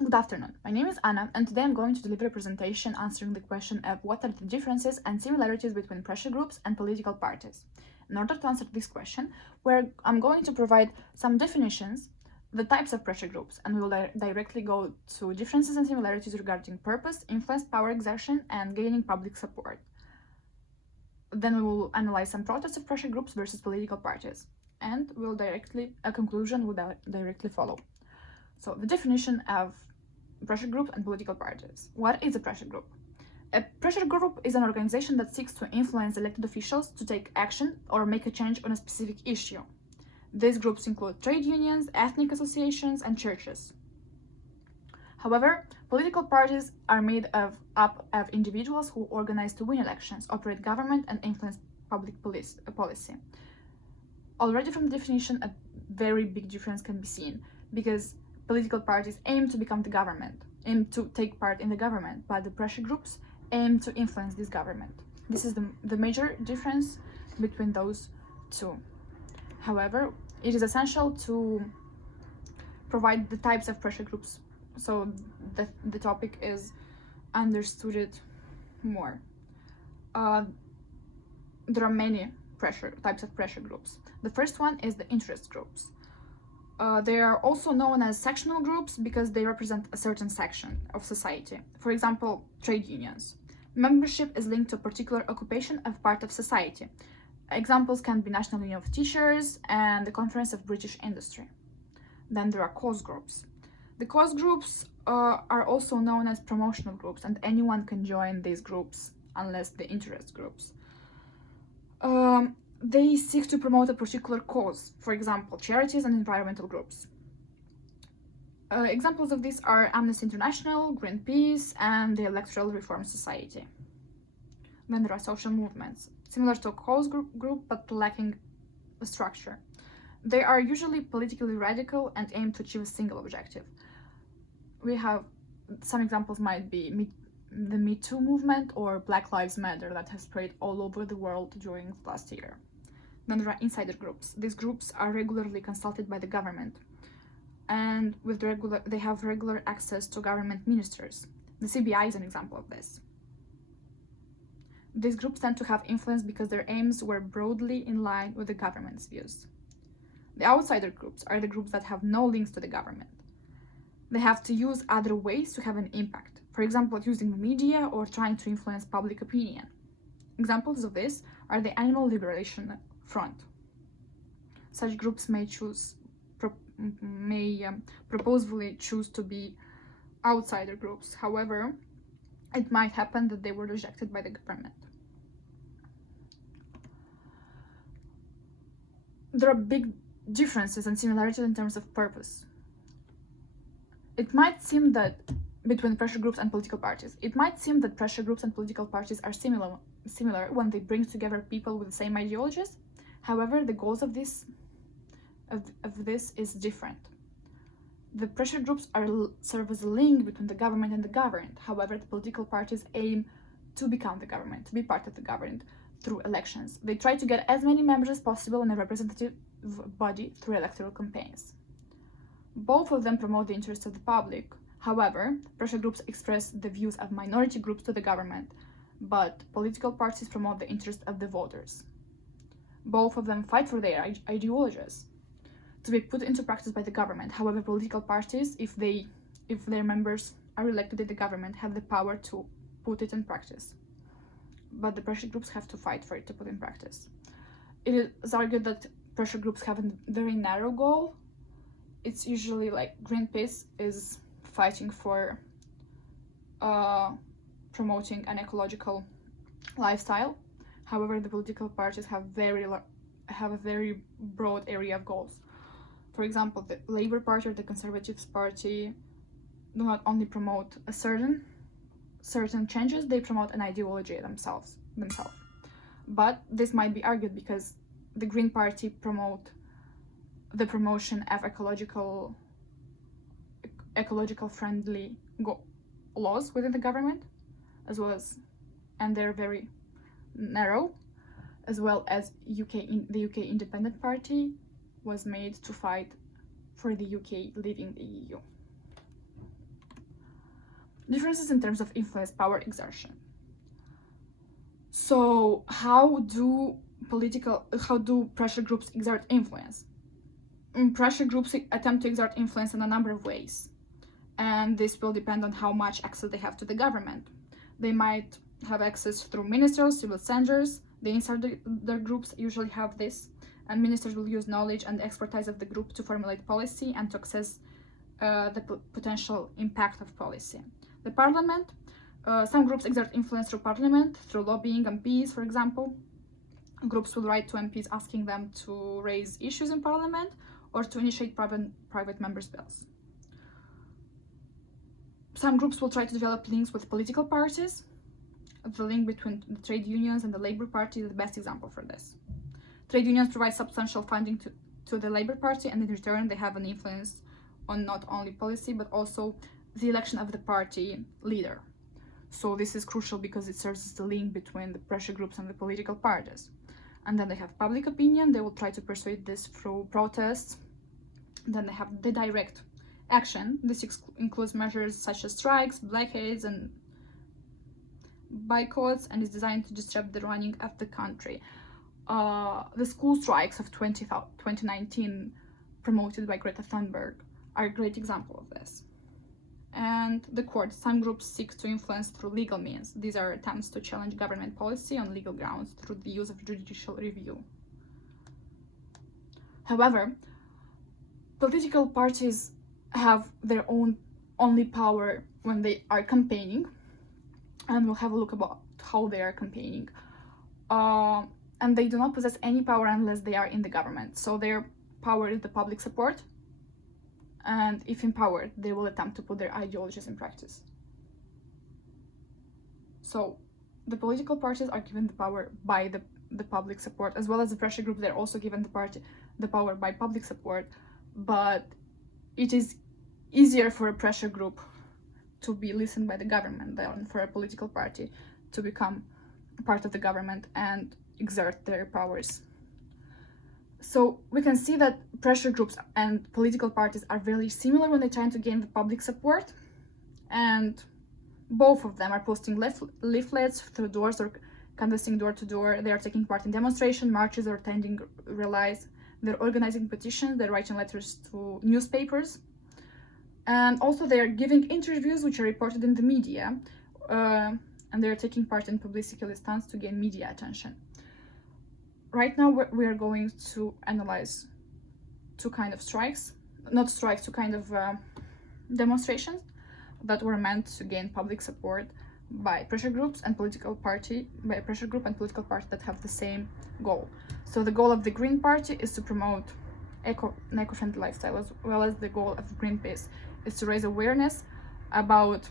Good afternoon, my name is Anna, and today I'm going to deliver a presentation answering the question of what are the differences and similarities between pressure groups and political parties. In order to answer this question, I'm going to provide some definitions, the types of pressure groups, and we will directly go to differences and similarities regarding purpose, influence, power exertion, and gaining public support. Then we will analyze some protests of pressure groups versus political parties, and a conclusion will directly follow. So the definition of pressure groups and political parties. What is a pressure group? A pressure group is an organization that seeks to influence elected officials to take action or make a change on a specific issue. These groups include trade unions, ethnic associations, and churches. However, political parties are made up of individuals who organize to win elections, operate government, and influence public policy. Already from the definition, a very big difference can be seen, because political parties aim to become the government, aim to take part in the government, but the pressure groups aim to influence this government. This is the major difference between those two. However, it is essential to provide the types of pressure groups so that the topic is understood more. There are many types of pressure groups. The first one is the interest groups. They are also known as sectional groups because they represent a certain section of society. For example, trade unions. Membership is linked to a particular occupation of part of society. Examples can be National Union of Teachers and the Conference of British Industry. Then there are cause groups. The cause groups are also known as promotional groups, and anyone can join these groups unless the interest groups. They seek to promote a particular cause, for example, charities and environmental groups. Examples of these are Amnesty International, Greenpeace, and the Electoral Reform Society. Then there are social movements, similar to a cause group but lacking a structure. They are usually politically radical and aim to achieve a single objective. We have some examples might be the Me Too movement or Black Lives Matter that has spread all over the world during last year. Then there are insider groups. These groups are regularly consulted by the government, and they have regular access to government ministers. The CBI is an example of this. These groups tend to have influence because their aims were broadly in line with the government's views. The outsider groups are the groups that have no links to the government. They have to use other ways to have an impact, for example, using the media or trying to influence public opinion. Examples of this are the Animal Liberation Front. Such groups may purposefully choose to be outsider groups. However, it might happen that they were rejected by the government. There are big differences and similarities in terms of purpose. It might seem that between pressure groups and political parties, it might seem that pressure groups and political parties are similar when they bring together people with the same ideologies. However, the goals of this is different. The pressure groups serve as a link between the government and the governed. However, the political parties aim to become the government, to be part of the government through elections. They try to get as many members as possible in a representative body through electoral campaigns. Both of them promote the interests of the public. However, pressure groups express the views of minority groups to the government, but political parties promote the interests of the voters. Both of them fight for their ideologies to be put into practice by the government. However, political parties, if their members are elected in the government, have the power to put it in practice. But the pressure groups have to fight for it to put in practice. It is argued that pressure groups have a very narrow goal. It's usually like Greenpeace is fighting for promoting an ecological lifestyle. However, the political parties have a very broad area of goals. For example, the Labour Party or the Conservative Party do not only promote a certain changes, they promote an ideology themselves. But this might be argued because the Green Party promote the promotion of ecological friendly laws within the government, and they're very narrow, as well as the UK Independent Party was made to fight for the UK leaving the EU. Differences in terms of influence, power, exertion. So how do pressure groups exert influence? Pressure groups attempt to exert influence in a number of ways, and this will depend on how much access they have to the government. They might have access through ministers, civil centers. The insider their groups usually have this, and ministers will use knowledge and expertise of the group to formulate policy and to assess the potential impact of policy. The parliament, some groups exert influence through parliament, through lobbying MPs, for example. Groups will write to MPs asking them to raise issues in parliament or to initiate private members' bills. Some groups will try to develop links with political parties. The link between the trade unions and the Labour Party is the best example for this. Trade unions provide substantial funding to the Labour Party, and in return they have an influence on not only policy but also the election of the party leader. So this is crucial because it serves as the link between the pressure groups and the political parties. And then they have public opinion. They will try to persuade this through protests. Then they have the direct action. This includes measures such as strikes, blockades, and boycotts, and is designed to disrupt the running of the country. The school strikes of 2019 promoted by Greta Thunberg are a great example of this. And the court, some groups seek to influence through legal means. These are attempts to challenge government policy on legal grounds through the use of judicial review. However, political parties have their own only power when they are campaigning, and we'll have a look about how they are campaigning. And they do not possess any power unless they are in the government. So their power is the public support, and if empowered, they will attempt to put their ideologies in practice. So the political parties are given the power by the public support, as well as the pressure group. They're also given the power by public support, but it is easier for a pressure group to be listened by the government than for a political party to become part of the government and exert their powers. So we can see that pressure groups and political parties are very similar when they're trying to gain the public support, and both of them are posting leaflets through doors or canvassing door to door. They are taking part in demonstrations, marches, or attending rallies. They're organizing petitions, they're writing letters to newspapers, and also they are giving interviews which are reported in the media, and they're taking part in publicity stunts to gain media attention. Right now we are going to analyze two kind of demonstrations that were meant to gain public support by pressure groups and political party that have the same goal. So the goal of the Green Party is to promote an eco-friendly lifestyle, as well as the goal of Greenpeace is to raise awareness about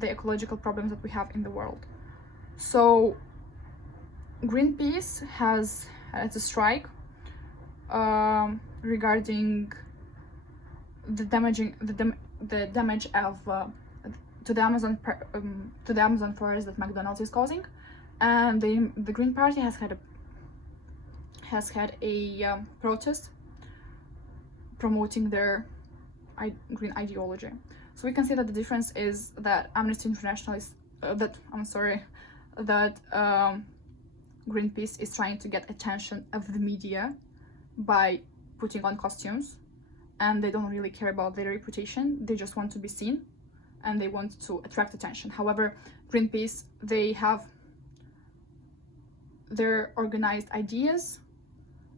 the ecological problems that we have in the world. So Greenpeace has a strike regarding the damage to the Amazon forest that McDonald's is causing, and the Green Party has had a protest promoting their green ideology. So we can see that the difference is that Amnesty International is Greenpeace is trying to get attention of the media by putting on costumes, and they don't really care about their reputation. They just want to be seen and they want to attract attention. However, Greenpeace, they have their organized ideas,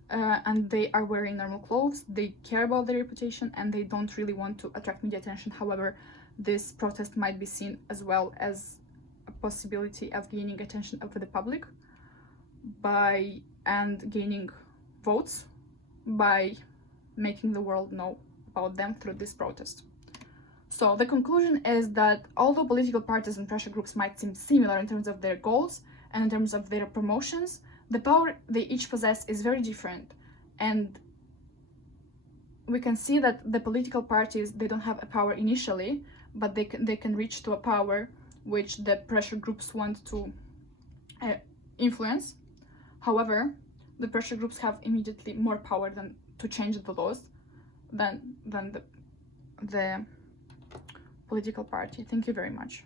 and they are wearing normal clothes. They care about their reputation and they don't really want to attract media attention. However, this protest might be seen as well as a possibility of gaining attention of the public and gaining votes by making the world know about them through this protest. So the conclusion is that although political parties and pressure groups might seem similar in terms of their goals and in terms of their promotions, the power they each possess is very different. And we can see that the political parties, they don't have a power initially, but they can reach to a power which the pressure groups want to influence. However, the pressure groups have immediately more power than to change the laws. than the political party. Thank you very much.